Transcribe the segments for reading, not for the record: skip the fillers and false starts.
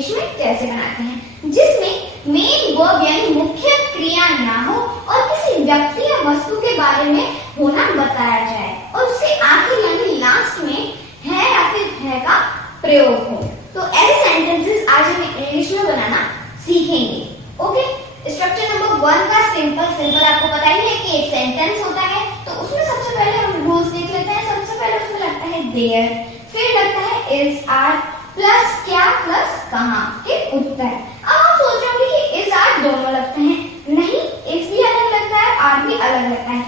English में कैसे बनाते हैं, जिसमें मेन वर्ब यानी मुख्य क्रिया ना हो और किसी व्यक्ति या वस्तु के बारे में होना बताया जाए और उसके आखिर यानी लास्ट में है या फिर है का प्रयोग हो। तो ऐसे सेंटेंसेस आज हम इंग्लिश में बनाना सीखेंगे। ओके, स्ट्रक्चर नंबर 1 का सिंपल आपको पता ही है कि एक सेंटेंस होता है, तो उसमें सबसे पहले हम रूल्स देख लेते हैं। सबसे पहले उसमें लगता है देयर, फिर लगता है इज आर प्लस क्या प्लस कहां के उत्तर। अब आप सोच रहे होंगे कि इज आर दोनों लगते हैं, नहीं, इज भी अलग लगता है, आर भी अलग लगता है।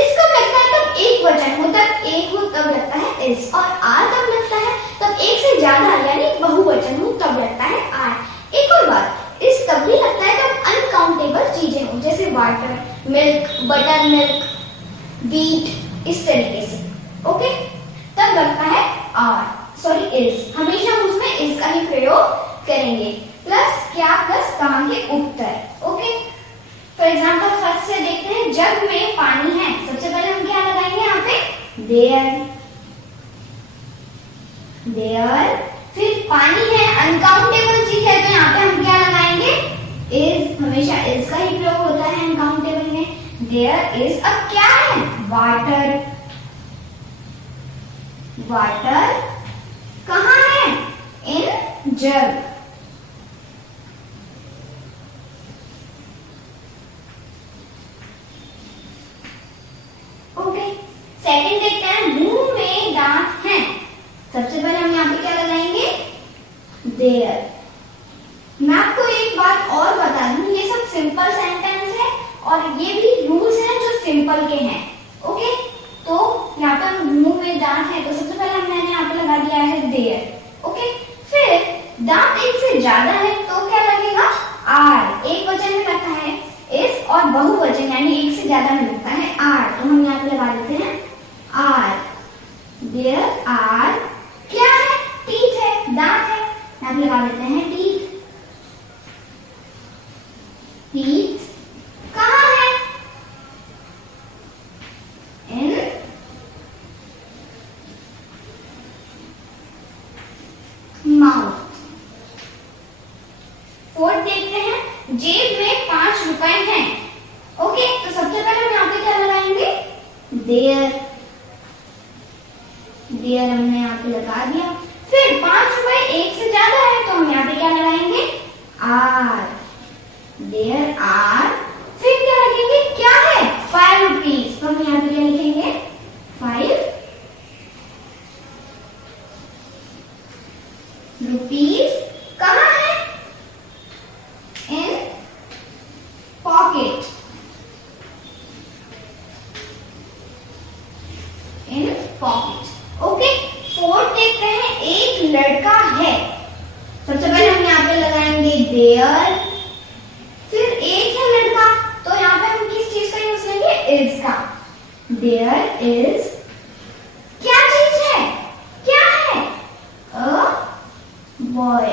इस कब लगता है तब एक वचन हो, तब एक हो तब लगता है इज, और आर तब लगता है तब एक से ज्यादा यानी बहुवचन हो तब लगता है आर। एक और बात, इस तभी लगता है जब अनकाउंटेबल चीजें हो, जैसे water, milk, butter milk, wheat, इस तरीके से। ओके, तब लगता है आर, सॉरी इज, हमेशा हम उसमें इज का ही प्रयोग करेंगे। प्लस क्या प्लस कहां के उत्तर। ओके, फॉर एग्जांपल फर्स्ट से देखते हैं, जग में पानी है, सबसे पहले हम क्या लगाएंगे यहाँ पे देयर, देयर, फिर पानी है अनकाउंटेबल चीज है तो यहाँ पे हम क्या लगाएंगे इज, हमेशा इज का ही प्रयोग होता है अनकाउंटेबल में। देयर इज, अब क्या है वाटर, वाटर कहाँ है इन जग। ओके, सेकंड देखते हैं, मुंह में दांत हैं, सबसे पहले हम यहाँ पे क्या लगाएंगे देयर। मैं आपको एक बात और बता दूं, ये सब सिंपल सेंटेंस है और ये भी रूल्स हैं जो सिंपल के हैं। ओके, तो यहाँ पर मुंह में दांत है तो सबसे पहले मैंने यहाँ पे लगा दिया है देयर। ओके, फिर दांत एक से ज्यादा है तो क्या लगेगा आर, एक वचन में लगता है इज और बहुवचन यानी एक से ज्यादा में लगता है आर, तो हम यहाँ पे लगा देते हैं आर। देयर आर क्या है, टीथ है, दांत है, यहाँ पे लगा देते हैं टीथ। टीथ कहाँ है इन माउथ। फोर्थ देखते हैं, जेब में 5 रुपए हैं। ओके, तो सबसे पहले हम यहाँ पे क्या लगाएंगे देयर, देयर हमने यहाँ पे लगा दिया। फिर 5 रुपए एक से ज्यादा है तो हम यहाँ पे क्या लगाएंगे आर, देयर आर। फिर क्या लगेंगे, क्या है 5 रुपीज, तो हम यहाँ पे क्या लिखेंगे 5 रुपीज कहाँ है in pocket, in pocket. Okay, fourth देखते हैं, एक लड़का है, सबसे पहले हम यहाँ पे लगाएंगे देयर, फिर एक है लड़का तो यहाँ पे हम किस चीज का यूज करेंगे इज का। देयर इज क्या चीज है, क्या है अ बॉय।